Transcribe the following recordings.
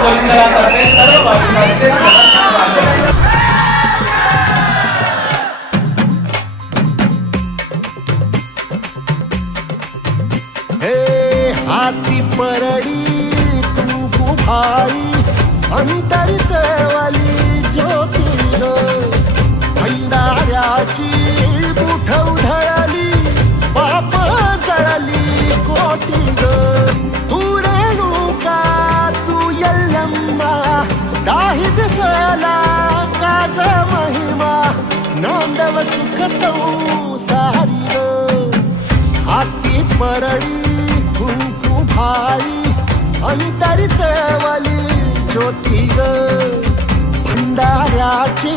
कोल्हापूर सर्व भाविकांचे हाती परडी तू गुफाळी अंतरित वाली ज्योती भंडाऱ्याची दिसला काज महिमा नांदव सुख संसारी हाती परळी कुंकू भाळी अंतरितवली ज्योती ग. भंडाऱ्याची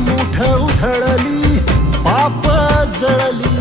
मुठ उधळली पाप जळली